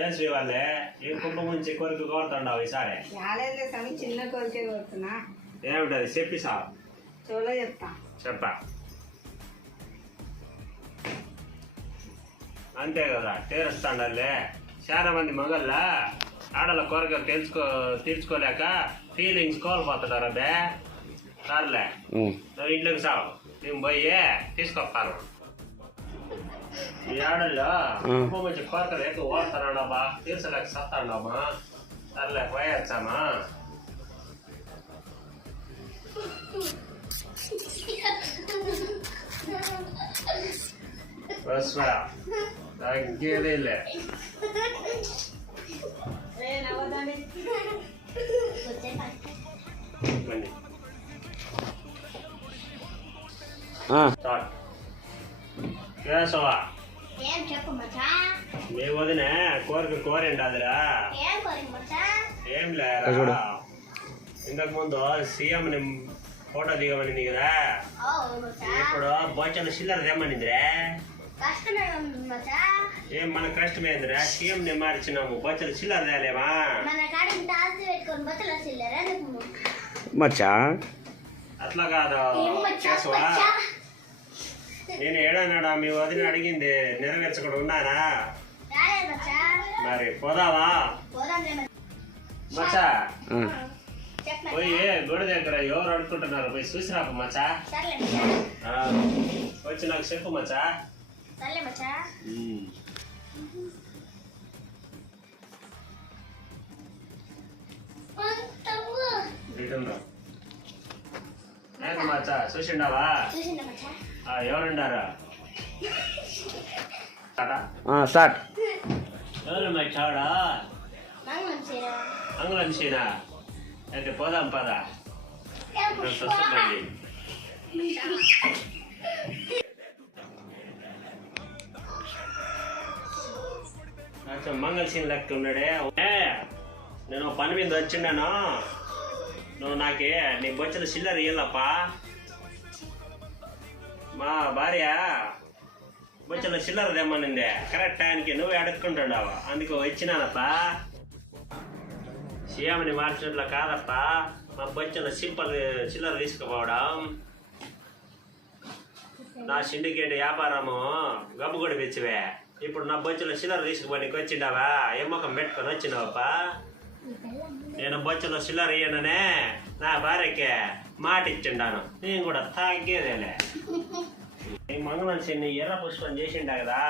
ఏం శ్రీవాళ్ళే ఏ కుంభ ముంచి కోరిక కోరుతుండవు ఈసారి స్వామి చిన్న కోరికే కోరుతున్నా. ఏమిటది చెప్పి సార్ చోలో చెప్పా అంతే కదా తీరుస్తాండలే. చాలా మంది మగళ్ళ ఆడల కోరికలు తీర్చుకోలేక ఫీలింగ్స్ కోల్పోతున్నారు అబ్బే. సర్లే నువ్వు ఇంట్లోకి సావు, నేను పోయి తీసుకొస్తాను. ఈ ఆడల్లో మంచి కోరికలు ఎక్కువ ఓడుతున్నాడమ్మా, తీర్చలేక సత్తాడమ్మా. సర్లే పోయొచ్చామా. తగ్గేదేలే. కేశవా మీ వదిన కోరిక కోరండి అదిరా. ఏం లేరా, ఇంతకు ముందు సీఎం ని ఫోటో దిగమనింది కదా, ఇప్పుడు బొచ్చలు చిల్లర తెమ్మనిందిరా. ఏం మన కష్టమైందిరా, సీఎం ని మార్చినాము, బొచ్చలు చిల్లర తేలేమా. అట్లా కాదు కేశవా, నేను ఏడన్నాడా మీ వదిన అడిగింది నెరవేర్చకుండా ఉన్నానా? మరి పోదావా మచ్చా? పోయి గుడి దగ్గర ఎవరు అడుకుంటున్నారు పోయి చూసి రాకు మచ్చా. వచ్చి నాకు చెప్పు మచ్చా. మచ్చా చూసిండావా? ఎవరుండారా స్టార్ట్. ఎవరు మచ్చాడా? అంగుళం సీనా అయితే పోదాం పద. మంగళ సీన్ లెక్క ఉన్నాడే. నేను పని మీద వచ్చిండాను, నువ్వు నాకే నీ బొచ్చల చిల్లర ఇయ్యాలప్పా. మా భార్య బొచ్చల చిల్లర తెమ్మనిందే, కరెక్ట్ టైంకి నువ్వే అడుక్కుంటున్నావా, అందుకు వచ్చినానప్ప. సీఎంని మార్చినట్లు కాదప్ప, మా బొచ్చల చిల్లర తీసుకుపోవడం. నా సిండికేట్ వ్యాపారము గబ్బు కూడా పెంచివే, ఇప్పుడు నా బొచ్చల చిల్లర తీసుకుపోనికి వచ్చిండావా? ఏ ముఖం పెట్టుకొని వచ్చినావప్ప. నేను బొచ్చలో చిల్లర ఇయ్యననే నా భార్యకే మాట ఇచ్చిండాను, నేను కూడా తాగేదేలే. ఈ మంగళం చిన్ని ఎర్ర పుష్పం చేసిండా కదా,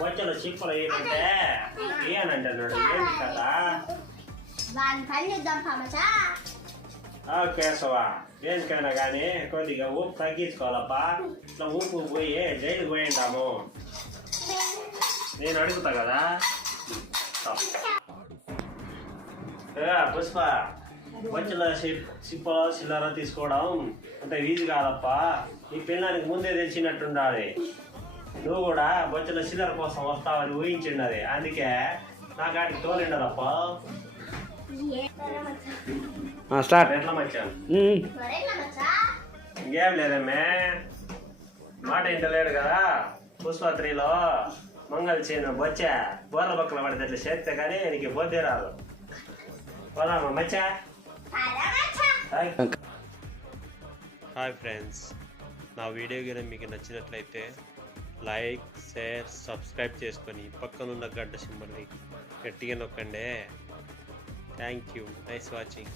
బొచ్చలో చిప్పలు ఏంటంటే ఇయ్యనంటున్నాడు. ఏంటి కదా కేశవా, దేనికైనా కానీ కొద్దిగా ఊపు తగ్గించుకోవాలప్పా. ఇట్లా ఊపు పోయి జైలుకి పోయింటాము. నేను అడుగుతా కదా. పుష్ప, బొచ్చల చిప్పలో చిల్లర తీసుకోవడం అంటే ఈజీ కాదప్ప. నీ పిల్లానికి ముందే తెచ్చినట్టుండాలి. నువ్వు కూడా బొచ్చల చిల్లర కోసం వస్తావని ఊహించిండది, అందుకే నా కాటికి తోలిండదప్ప. ఎట్లా మచ్చాను? ఇంకేం లేదమ్మే, మాట ఇంటలేడు కదా. పుష్ప 3లో మంగళ చేను బొచ్చ బోర్ల బొక్కలు పడితే అట్లా చేస్తే కానీ నీకు బొద్దే రాదు. పోదామా మచ్చా? హాయ్ ఫ్రెండ్స్, నా వీడియో కానీ మీకు నచ్చినట్లయితే లైక్, షేర్, సబ్స్క్రైబ్ చేసుకొని పక్కనున్న గంట సింబల్ని గట్టిగా నొక్కండి. Thank you. Nice watching.